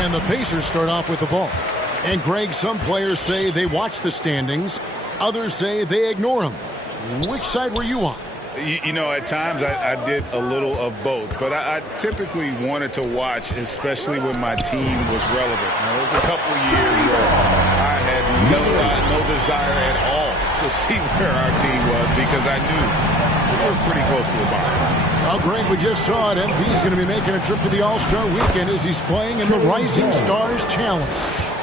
And the Pacers start off with the ball. And, Greg, some players say they watch the standings. Others say they ignore them. Which side were you on? You know, at times I did a little of both, but I typically wanted to watch, especially when my team was relevant. Now, there was a couple of years where I had no desire at all to see where our team was because I knew we were pretty close to the bottom. Well, Greg, we just saw it. MP's going to be making a trip to the All-Star Weekend as he's playing in the Rising Stars Challenge.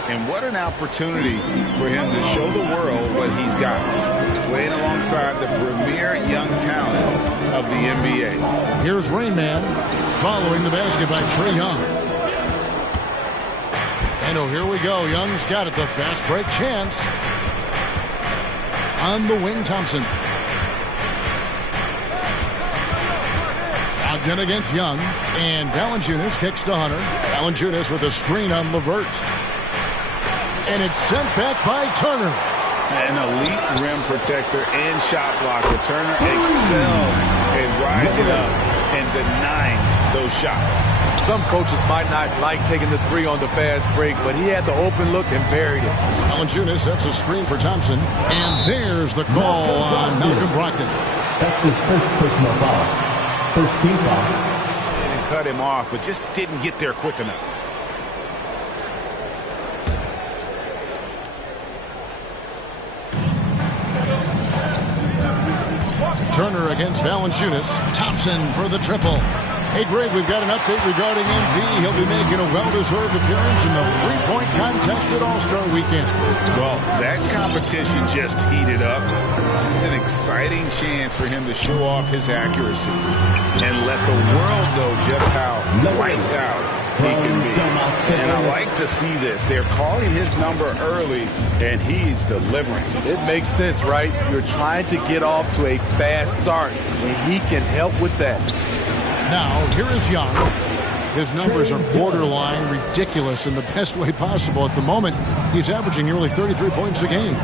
And what an opportunity for him to show the world what he's got. Playing alongside the premier young talent of the NBA. Here's Rain Man following the basket by Trae Young. And oh, here we go. Young's got it. The fast break chance. On the wing, Thompson. Ogden against Young. And Valanciunas kicks to Hunter. Valanciunas with a screen on LeVert. And it's sent back by Turner. An elite rim protector and shot blocker. Turner excels at rising up and denying those shots. Some coaches might not like taking the three on the fast break, but he had the open look and buried it. Valanciunas sets a screen for Thompson. And there's the call on Malcolm Brogdon. That's his first personal foul. First team foul. And cut him off, but just didn't get there quick enough. Turner against Valanciunas. Thompson for the triple. Hey, Greg, we've got an update regarding MP. He'll be making a well-deserved appearance in the three-point contest at All-Star Weekend. Well, that competition just heated up. It's an exciting chance for him to show off his accuracy and let the world know just how lights out he can be. And I like to see this. They're calling his number early, and he's delivering. It makes sense, right? You're trying to get off to a fast start, and he can help with that. Now, here is Young. His numbers are borderline ridiculous in the best way possible at the moment. He's averaging nearly 33 points a game.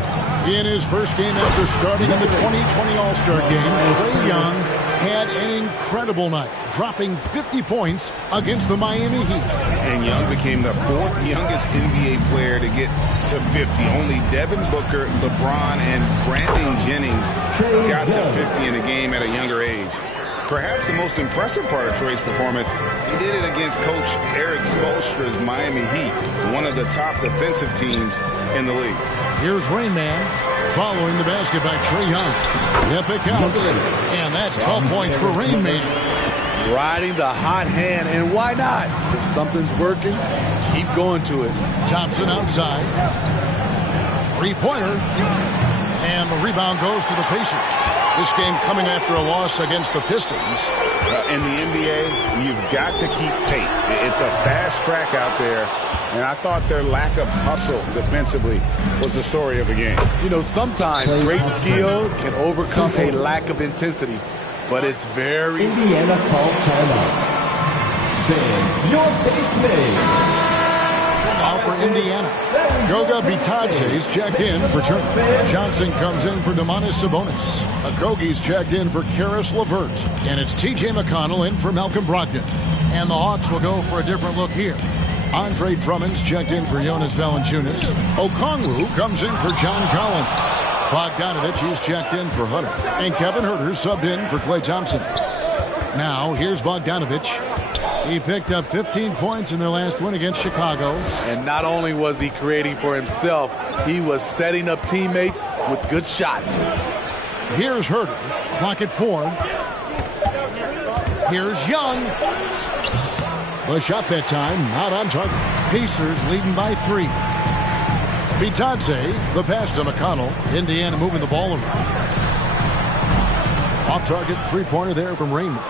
In his first game after starting in the 2020 All-Star game, Trae Young had an incredible night, dropping 50 points against the Miami Heat. And Young became the fourth youngest NBA player to get to 50. Only Devin Booker, LeBron, and Brandon Jennings got to 50 in a game at a younger age. Perhaps the most impressive part of Trae's performance, he did it against Coach Eric Spoelstra's Miami Heat, one of the top defensive teams in the league. Here's Rain Man following the basket by Trae Young. Epic counts, and that's 12 points for Rain Man. Riding the hot hand, and why not? If something's working, keep going to it. Thompson outside. Three-pointer. And the rebound goes to the Pacers. This game coming after a loss against the Pistons. In the NBA, you've got to keep pace. It's a fast track out there, and I thought their lack of hustle defensively was the story of the game. You know, sometimes great skill can overcome a lack of intensity, but it's very... Indiana calls timeout. Then your base man. Now for Indiana. Goga Bitadze's checked in for Turner. Johnson comes in for Domantas Sabonis. Okogie's checked in for Karis LeVert. And it's T.J. McConnell in for Malcolm Brogdon. And the Hawks will go for a different look here. Andre Drummond's checked in for Jonas Valanciunas. Okongwu comes in for John Collins. Bogdanovich is checked in for Hunter. And Kevin Huerter subbed in for Klay Thompson. Now, here's Bogdanovich. He picked up 15 points in their last win against Chicago. And not only was he creating for himself, he was setting up teammates with good shots. Here's Huerter. Clock at 4. Here's Young. The shot that time, not on target. Pacers leading by 3. Bitadze, the pass to McConnell. Indiana moving the ball around. Off target, three-pointer there from Rainbow.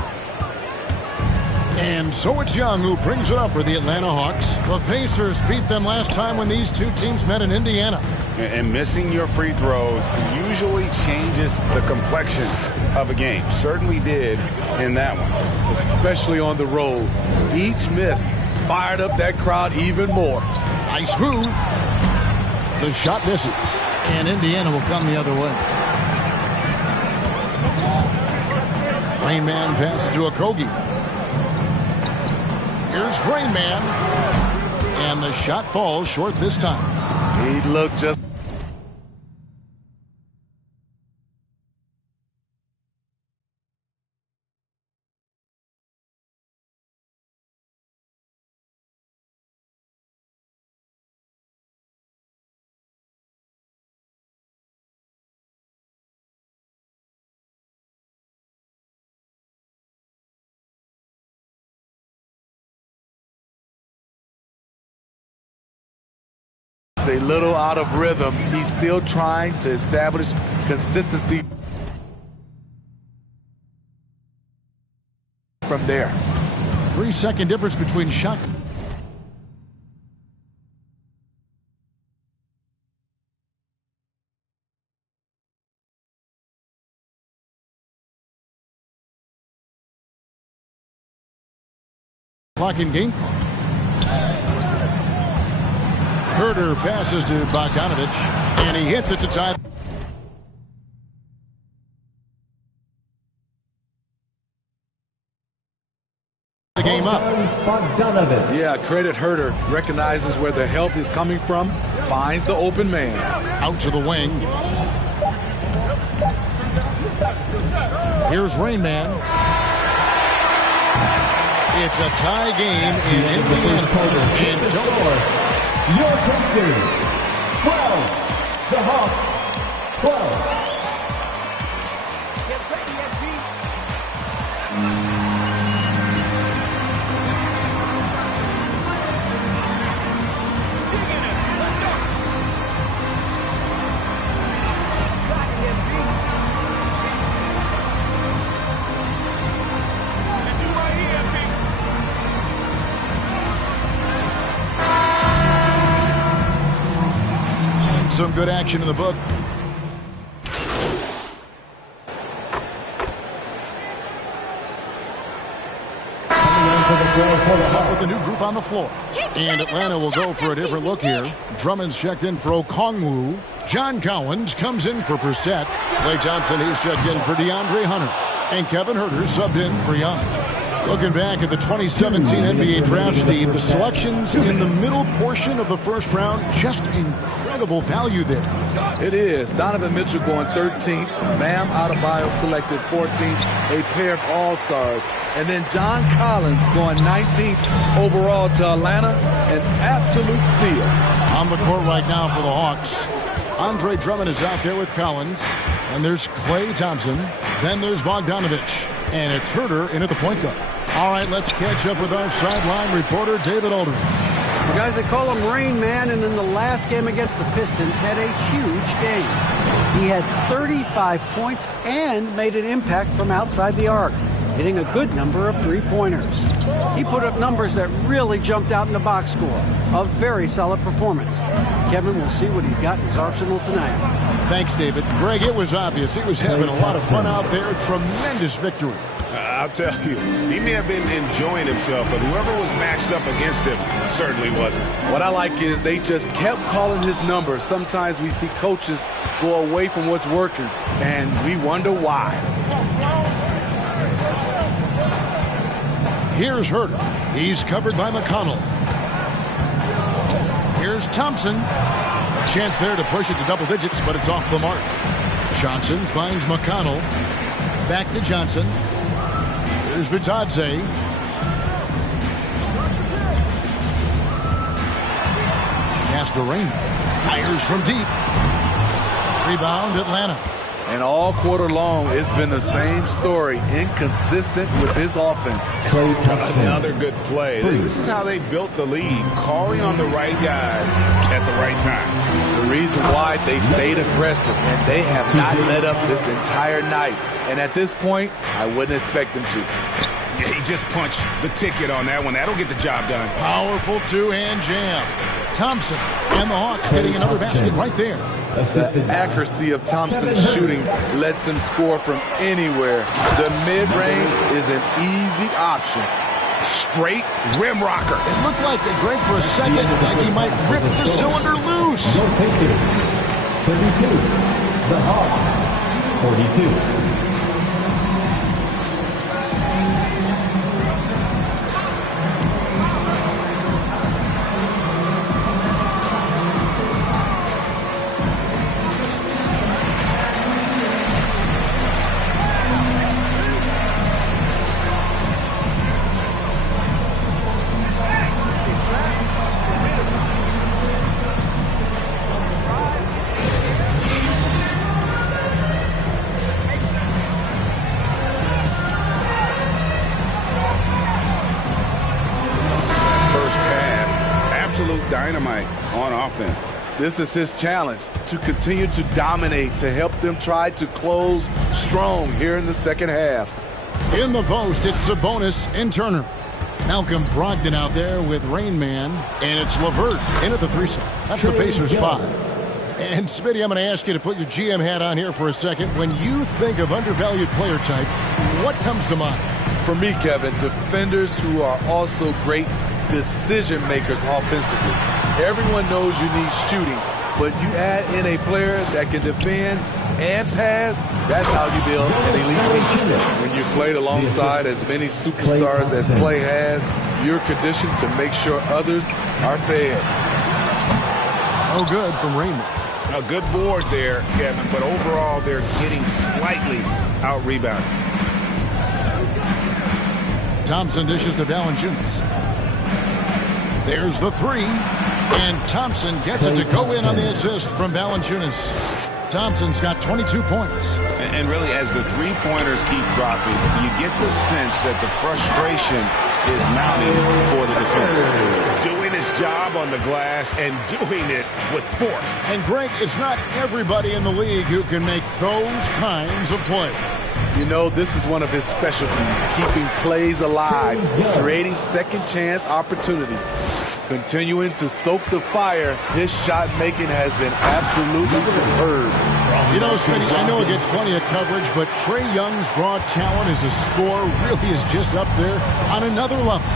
And so it's Young who brings it up for the Atlanta Hawks. The Pacers beat them last time when these two teams met in Indiana. And missing your free throws usually changes the complexion of a game. Certainly did in that one. Especially on the road. Each miss fired up that crowd even more. Nice move. The shot misses. And Indiana will come the other way. Rain Man passes to Okogie. Here's Rain Man. And And the shot falls short this time. He looked just... a little out of rhythm. He's still trying to establish consistency from there. 3-second difference between shot. Clock in game clock. Herder passes to Bogdanovich, and he hits it to tie the game up. Bogdanovich. Yeah, credit Herder. Recognizes where the help is coming from, finds the open man. Out to the wing. Here's Rain Man. It's a tie game in Indiana. And don't... Your Pacers, 12. The Hawks, 12. Some good action in the book. Up with the new group on the floor. And Atlanta will go for a different look here. Drummond's checked in for Okongwu. John Collins comes in for Brissett. Klay Thompson, he's checked in for DeAndre Hunter. And Kevin Herter subbed in for Young. Looking back at the 2017 NBA draft, Steve, the selections in the middle portion of the first round, just incredible value there. It is. Donovan Mitchell going 13th. Bam Adebayo selected 14th. A pair of all-stars. And then John Collins going 19th overall to Atlanta. An absolute steal. On the court right now for the Hawks. Andre Drummond is out there with Collins. And there's Klay Thompson. Then there's Bogdanovich. And it's Herter in at the point guard. All right, let's catch up with our sideline reporter, David Aldridge. Well, guys, they call him Rain Man, and in the last game against the Pistons, had a huge game. He had 35 points and made an impact from outside the arc, hitting a good number of three-pointers. He put up numbers that really jumped out in the box score. A very solid performance. Kevin will see what he's got in his arsenal tonight. Thanks, David. Greg, it was obvious. He was having a lot of fun out there. Tremendous victory. I'll tell you, he may have been enjoying himself, but whoever was matched up against him certainly wasn't. What I like is they just kept calling his number. Sometimes we see coaches go away from what's working, and we wonder why. Here's Herter. He's covered by McConnell. Here's Thompson. A chance there to push it to double digits, but it's off the mark. Johnson finds McConnell. Back to Johnson. Here's Bitadze. Castorena fires from deep. Rebound, Atlanta. And all quarter long, it's been the same story. Inconsistent with his offense. Klay Thompson. Another good play. This is how they built the lead, calling on the right guys at the right time. The reason why they've stayed aggressive, and they have not let up this entire night. And at this point, I wouldn't expect them to. Yeah, he just punched the ticket on that one. That'll get the job done. Powerful two-hand jam. Thompson and the Hawks getting another basket right there. The accuracy of Thompson's shooting lets him score from anywhere. The mid-range is an easy option. Straight rim rocker. It looked like, Greg, for a second, like he might rip the cylinder loose. Your Pacers, 32. The Hawks, 42. dynamite on offense. This is his challenge, to continue to dominate, to help them try to close strong here in the second half. In the post, it's Sabonis and Turner. Malcolm Brogdon out there with Rain Man, and it's LeVert in at the 3 spot. That's the Pacers 5. And Smitty, I'm going to ask you to put your GM hat on here for a second. When you think of undervalued player types, what comes to mind? For me, Kevin, defenders who are also great decision makers offensively. Everyone knows you need shooting, but you add in a player that can defend and pass, that's how you build an elite team. When you played alongside as many superstars as Clay has, you're conditioned to make sure others are fed. Oh, good from Raymond. A good board there, Kevin, but overall they're getting slightly out-rebounded. Thompson dishes to Valanciunas. There's the 3, and Thompson gets it to go in on the assist from Valanciunas. Thompson's got 22 points. And really, as the three-pointers keep dropping, you get the sense that the frustration is mounting for the defense. Doing his job on the glass and doing it with force. And Greg, it's not everybody in the league who can make those kinds of plays. You know, this is one of his specialties, keeping plays alive, creating second-chance opportunities. Continuing to stoke the fire, his shot making has been absolutely superb. You know, Smitty, I know it gets plenty of coverage, but Trae Young's raw talent as a scorer really is just up there on another level.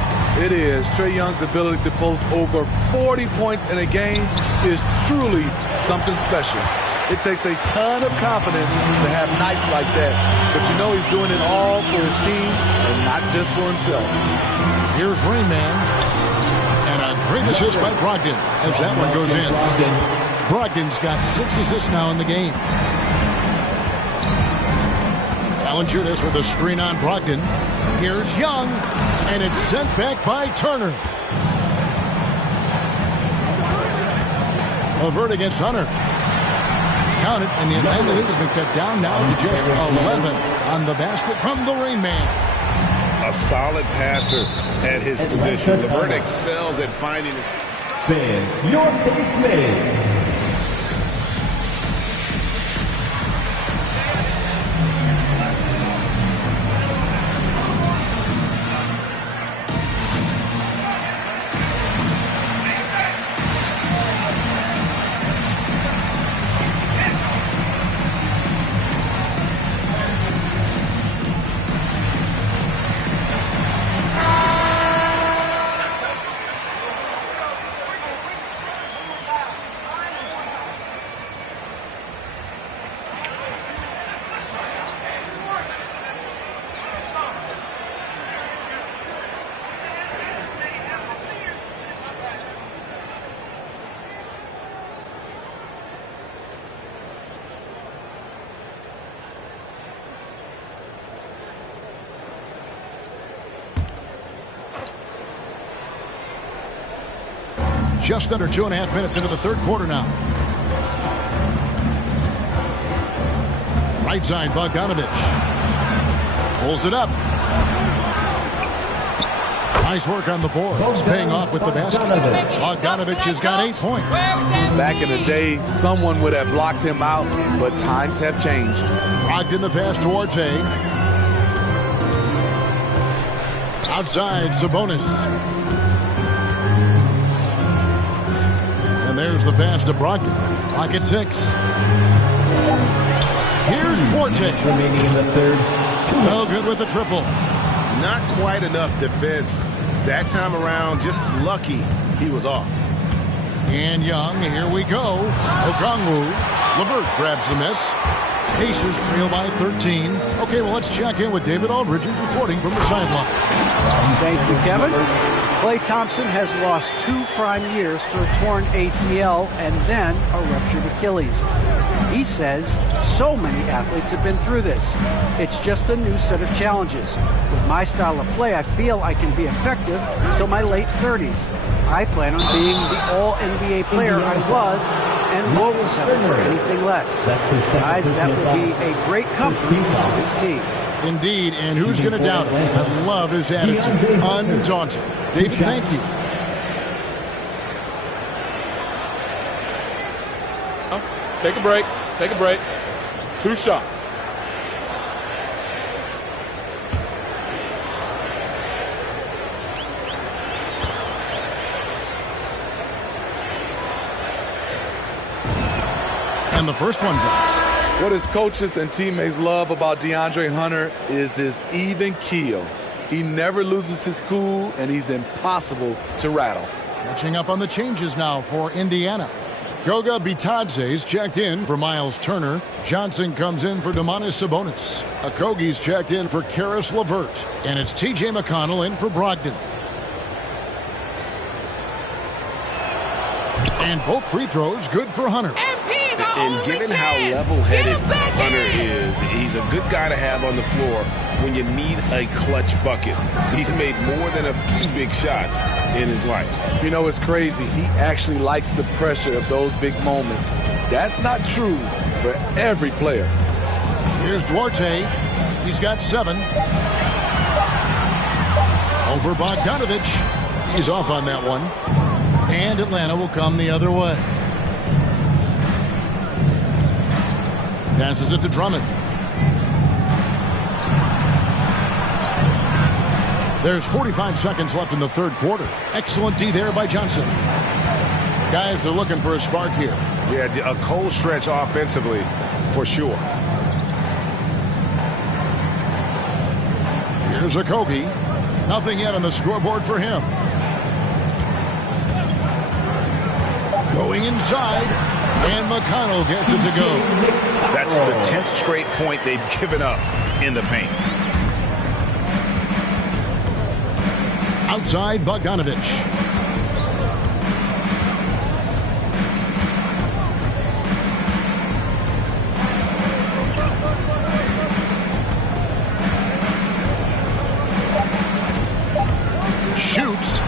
It is. Trae Young's ability to post over 40 points in a game is truly something special. It takes a ton of confidence to have nights like that. But you know he's doing it all for his team and not just for himself. Here's Rain Man. And a great assist by Brogdon as that one goes in. Brogdon's got 6 assists now in the game. Valanciunas with a screen on Brogdon. Here's Young. And it's sent back by Turner. LeVert against Hunter. Count it, and the Atlanta lead has been cut down now to just 11 on the basket from the Rain Man. A solid passer at his position. LeVert excels at finding it. Fans, your basement. Just under 2.5 minutes into the third quarter now. Right side, Bogdanovich. Pulls it up. Nice work on the boards. Paying off with the basket. Bogdanovich has got 8 points. Back in the day, someone would have blocked him out, but times have changed. Brogdon the pass towards Hay. Outside, Sabonis. And there's the pass to Brogdon. Clock at 6. Here's Duarte. Remaining in the third. No good with the triple. Not quite enough defense. That time around, just lucky he was off. And Young, here we go. Okongwu. LeVert grabs the miss. Pacers trail by 13. Okay, well, let's check in with David Aldridge, who's reporting from the sideline. Thank you, Kevin. Klay Thompson has lost 2 prime years to a torn ACL and then a ruptured Achilles. He says so many athletes have been through this. It's just a new set of challenges. With my style of play, I feel I can be effective until my late 30s. I plan on being the all-NBA player I was and won't settle for anything less. Guys, that would be a great comfort to his team. Indeed, and who's going to doubt it? I love his attitude. Undaunted. David, thank you. Take a break. Take a break. 2 shots. And the first one drops. What his coaches and teammates love about DeAndre Hunter is his even keel. He never loses his cool, and he's impossible to rattle. Catching up on the changes now for Indiana. Goga Bitadze's checked in for Miles Turner. Johnson comes in for Domantas Sabonis. Okogie's checked in for Karis LeVert. And it's TJ McConnell in for Brogdon. And both free throws good for Hunter. And given how level-headed Hunter is, he's a good guy to have on the floor when you need a clutch bucket. He's made more than a few big shots in his life. You know, it's crazy. He actually likes the pressure of those big moments. That's not true for every player. Here's Duarte. He's got 7. Over Bogdanovich. He's off on that one. And Atlanta will come the other way. Passes it to Drummond. There's 45 seconds left in the third quarter. Excellent D there by Johnson. Guys are looking for a spark here. Yeah, a cold stretch offensively for sure. Here's Okogie. Nothing yet on the scoreboard for him. Going inside, and McConnell gets it to go. That's the 10th straight point they've given up in the paint. Outside, Bogdanovich. Shoots.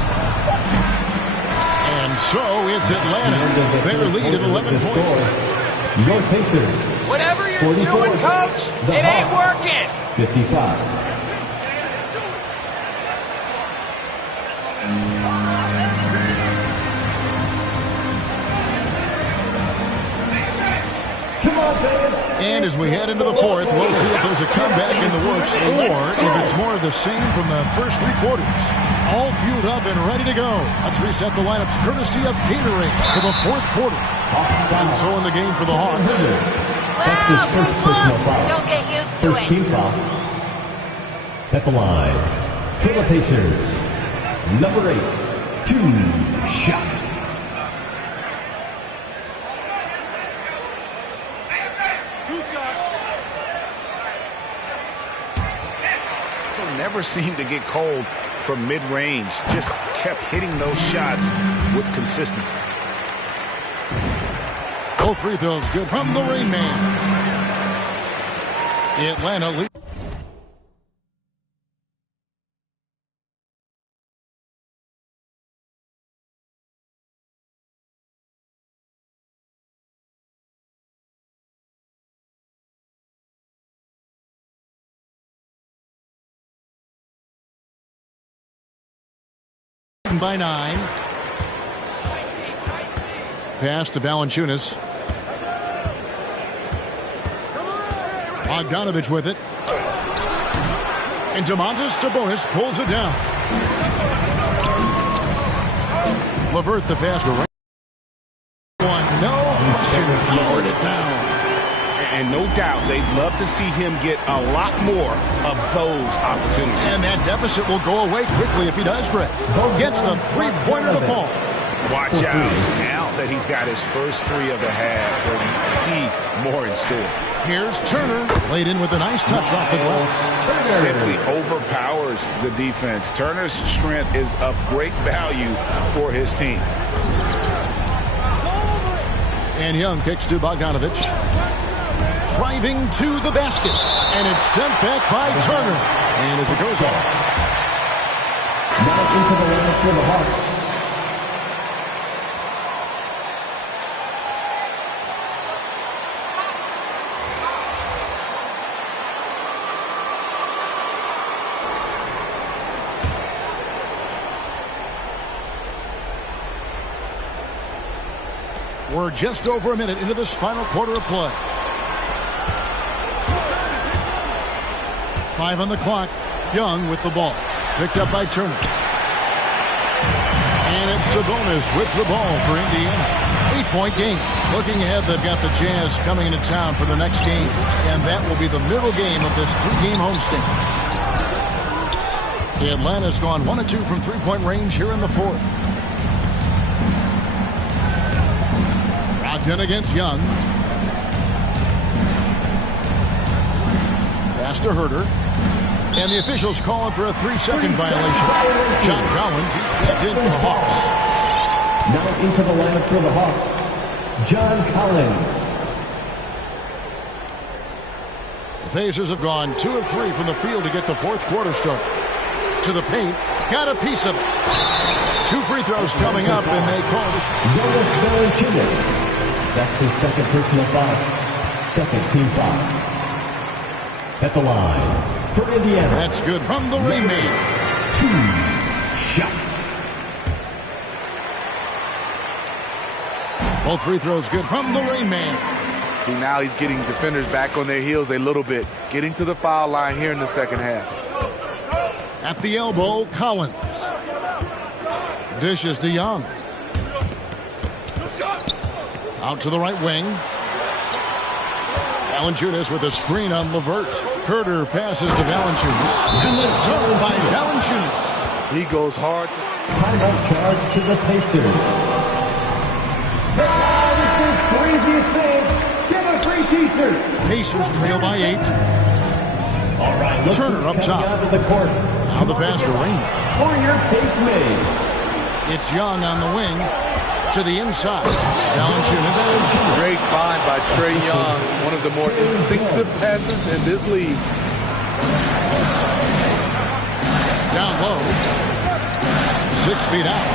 And so it's Atlanta. Their lead at 11 points. Your Pacers. Whatever you're 44. doing, Coach, The it ain't Hawks. working. 55. And as we head into the fourth, we'll see if there's a comeback in the works or if it's more of the same from the first 3 quarters. All fueled up and ready to go. Let's reset the lineups courtesy of Gatorade for the fourth quarter. And so in the game for the Hawks. That's his first personal foul. Don't get used to First it. team foul. At the line, for the Pacers, number 8, 2 shots. Never seemed to get cold from mid-range. Just kept hitting those shots with consistency. Both free throws good from the Rain Man. Atlanta leads. By 9. Pass to Valanciunas. Bogdanovich with it. And Domantas Sabonis pulls it down. LeVert the pass to Rain. No question, lowered it down. And no doubt they'd love to see him get a lot more of those opportunities. And that deficit will go away quickly if he does, Greg. Gets the three-pointer to fall. Watch out. Now that he's got his first 3 of the half, there'll be more in store. Here's Turner. Laid in with a nice touch off the glass. Simply overpowers the defense. Turner's strength is of great value for his team. And Young kicks to Bogdanovich. Driving to the basket. And it's sent back by Turner. And as it goes off. Now into the lineup for the Hawks. We're just over a minute into this final quarter of play. 5 on the clock. Young with the ball. Picked up by Turner. And it's Sabonis with the ball for Indiana. 8-point game. Looking ahead, they've got the Jazz coming into town for the next game. And that will be the middle game of this 3-game homestand. Atlanta's gone 1 of 2 from three-point range here in the fourth. Brogdon against Young. Pass to Herter. And the officials calling for a 3-second violation. John Collins, he's checked in for the Hawks. Now into the lineup for the Hawks, John Collins. The Pacers have gone 2 of 3 from the field to get the fourth quarter started. To the paint, got a piece of it. 2 free throws coming up, and they call this. Jonas Valanciunas. That's his second personal foul. Second team foul. At the line for Indiana. That's good from the Rain Man. 2 shots. Both free throws good from the Rain Man. See, now he's getting defenders back on their heels a little bit. Getting to the foul line here in the second half. At the elbow, Collins. Dishes to Young. Out to the right wing. Valanciunas with a screen on LeVert. Herter passes to Valanciunas. And the dunk by Valanciunas. He goes hard. Timeout charge to the Pacers. The crowd is the craziest fans. Get a free t-shirt. Pacers trail by 8. All right, look Turner who's up top. coming out of the court. Now the pass to Rain. For your pace mates. It's Young on the wing. To the inside. Valanciunas. Great find by Trae Young. One of the more instinctive passers in this league. Down low. 6 feet out.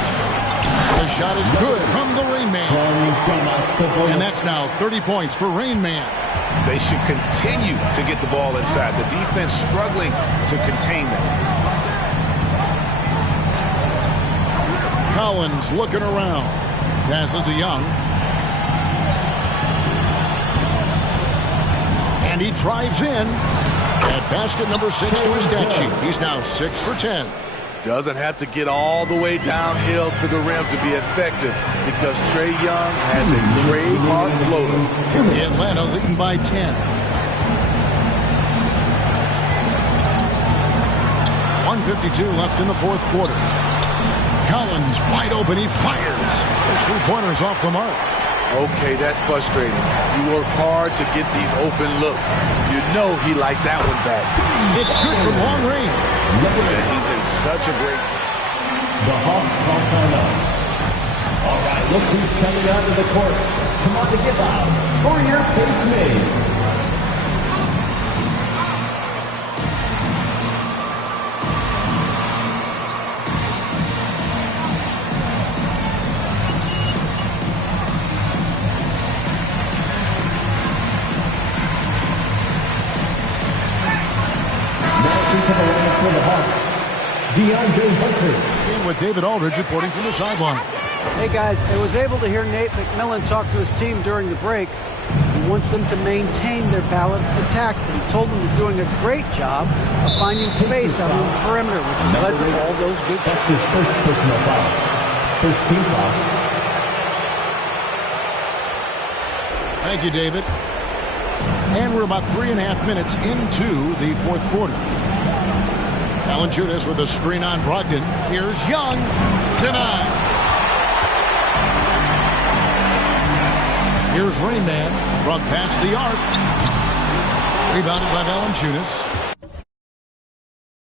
The shot is good from the Rain Man. And that's now 30 points for Rain Man. They should continue to get the ball inside. The defense struggling to contain them. Collins looking around. Passes to Young. And he drives in. At basket number 6 to his stat sheet. He's now 6 for 10. Doesn't have to get all the way downhill to the rim to be effective because Trae Young has a trademark floater. Atlanta leading by 10. 1:52 left in the fourth quarter. Collins wide open. He fires. Those 3-pointers off the mark. Okay, that's frustrating. You work hard to get these open looks. You know he liked that one back. It's good from long range. He's in such a great... The Hawks call timeout. All right, look who's coming out of the court. Come on to give out for your pace mates. For the Hawks, DeAndre Hunter. In with David Aldridge reporting from the sideline. Hey guys, I was able to hear Nate McMillan talk to his team during the break. He wants them to maintain their balanced attack, but he told them they're doing a great job of finding space out on the perimeter, which has led to all those good shots. That's his first personal foul. First team foul. Thank you, David. And we're about 3.5 minutes into the fourth quarter. Valanciunas with a screen on Brogdon. Here's Young. Denied. Here's Rain Man from past the arc. Rebounded by Valanciunas.